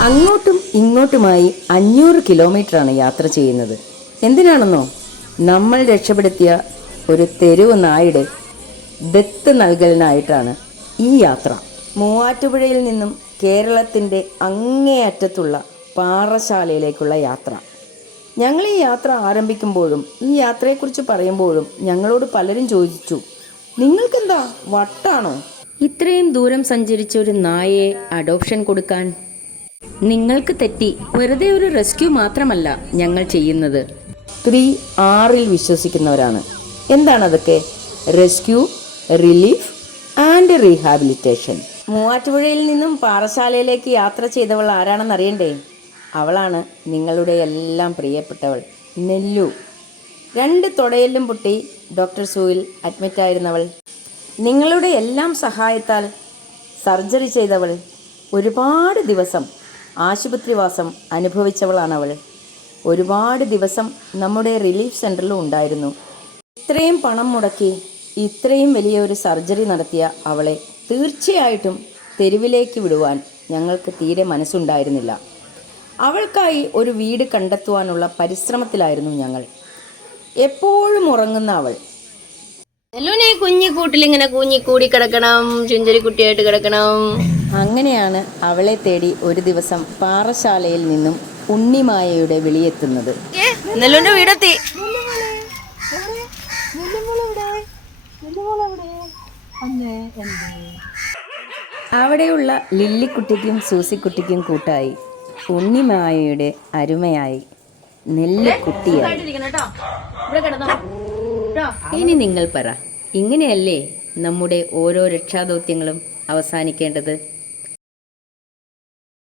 അങ്ങോട്ടും ഇങ്ങോട്ടുമായി അഞ്ഞൂറ് കിലോമീറ്ററാണ് യാത്ര ചെയ്യുന്നത്. എന്തിനാണെന്നോ? നമ്മൾ രക്ഷപ്പെടുത്തിയ ഒരു തെരുവ് നായുടെ ദത്ത് നൽകലിനായിട്ടാണ് ഈ യാത്ര. മൂവാറ്റുപുഴയിൽ നിന്നും കേരളത്തിന്റെ അങ്ങേയറ്റത്തുള്ള പാറശാലയിലേക്കുള്ള യാത്ര. ഞങ്ങൾ ഈ യാത്ര ആരംഭിക്കുമ്പോഴും ഈ യാത്രയെക്കുറിച്ച് പറയുമ്പോഴും ഞങ്ങളോട് പലരും ചോദിച്ചു നിങ്ങൾക്കെന്താ? വട്ടാണോ? ഇത്രയും ദൂരം സഞ്ചരിച്ച ഒരു നായയെ അഡോപ്ഷൻ കൊടുക്കാൻ നിങ്ങൾക്ക് തെറ്റി വെറുതെ ഒരു റെസ്ക്യൂ മാത്രമല്ല ഞങ്ങൾ ചെയ്യുന്നത്. ത്രീ ആറിൽ വിശ്വസിക്കുന്നവരാണ്. എന്താണ് അതൊക്കെ റെസ്ക്യൂ റിലീഫ് ആൻഡ് റീഹാബിലിറ്റേഷൻ. മൂവാറ്റുപുഴയിൽ നിന്നും പാറശാലയിലേക്ക് യാത്ര ചെയ്തവൾ ആരാണെന്ന് അറിയണ്ടേ? അവളാണ് നിങ്ങളുടെ എല്ലാം പ്രിയപ്പെട്ടവൾ നെല്ലു. രണ്ട് തൊടയിലും പൊട്ടി ഡോക്ടർ സൂയിൽ അഡ്മിറ്റായിരുന്നവൾ. നിങ്ങളുടെ എല്ലാം സഹായത്താൽ സർജറി ചെയ്തവൾ ഒരുപാട് ദിവസം ആശുപത്രിവാസം അനുഭവിച്ചവളാണ് അവൾ ഒരുപാട് ദിവസം നമ്മുടെ റിലീഫ് സെന്ററിലും ഉണ്ടായിരുന്നു. ഇത്രയും പണം മുടക്കി ഇത്രയും വലിയ ഒരു സർജറി നടത്തിയ അവളെ തീർച്ചയായിട്ടും തെരുവിലേക്ക് വിടുവാൻ ഞങ്ങൾക്ക് തീരെ മനസ്സുണ്ടായിരുന്നില്ല. അവൾക്കായി ഒരു വീട് കണ്ടെത്തുവാനുള്ള പരിശ്രമത്തിലായിരുന്നു ഞങ്ങൾ. എപ്പോഴും ഉറങ്ങുന്ന അവൾ എല്ലോനെ കുഞ്ഞി കൂട്ടിൽ ഇങ്ങനെ കുഞ്ഞി കൂടി കിടക്കണം ചുഞ്ചരി കുട്ടിയായിട്ട് കിടക്കണം. അങ്ങനെയാണ് അവളെ തേടി ഒരു ദിവസം പാറശാലയിൽ നിന്നും ഉണ്ണിമായയുടെ വിളിയെത്തുന്നത്. നെല്ലുന്റെ വീടെത്തി. അവിടെയുള്ള ലില്ലിക്കുട്ടിക്കും സൂസിക്കുട്ടിക്കും കൂട്ടായി. ഉണ്ണിമായയുടെ അരുമയായി. നെല്ലിക്കുട്ടിയായി ഇനി നിങ്ങൾ പറ ഇങ്ങനെയല്ലേ നമ്മുടെ ഓരോ രക്ഷാദൗത്യങ്ങളും അവസാനിക്കേണ്ടത്?